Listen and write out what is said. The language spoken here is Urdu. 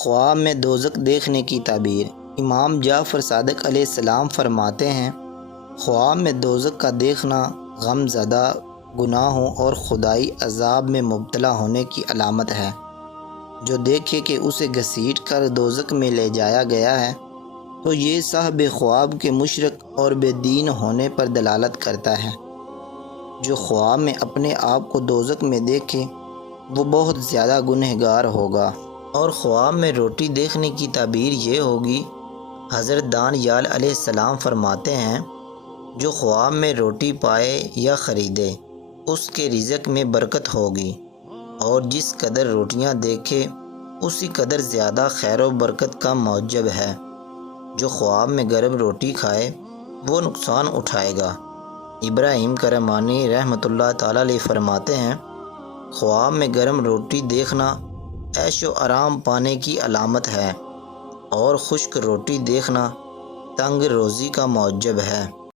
خواب میں دوزخ دیکھنے کی تعبیر۔ امام جعفر صادق علیہ السلام فرماتے ہیں، خواب میں دوزخ کا دیکھنا غم زدہ، گناہوں اور خدائی عذاب میں مبتلا ہونے کی علامت ہے۔ جو دیکھے کہ اسے گھسیٹ کر دوزخ میں لے جایا گیا ہے تو یہ صاحب خواب کے مشرک اور بے دین ہونے پر دلالت کرتا ہے۔ جو خواب میں اپنے آپ کو دوزخ میں دیکھے وہ بہت زیادہ گنہگار ہوگا۔ اور خواب میں روٹی دیکھنے کی تعبیر یہ ہوگی۔ حضرت دانیال علیہ السلام فرماتے ہیں، جو خواب میں روٹی پائے یا خریدے اس کے رزق میں برکت ہوگی، اور جس قدر روٹیاں دیکھے اسی قدر زیادہ خیر و برکت کا موجب ہے۔ جو خواب میں گرم روٹی کھائے وہ نقصان اٹھائے گا۔ ابراہیم کرمانی رحمۃ اللہ تعالیٰ علیہ فرماتے ہیں، خواب میں گرم روٹی دیکھنا عیش و آرام پانے کی علامت ہے، اور خشک روٹی دیکھنا تنگ روزی کا موجب ہے۔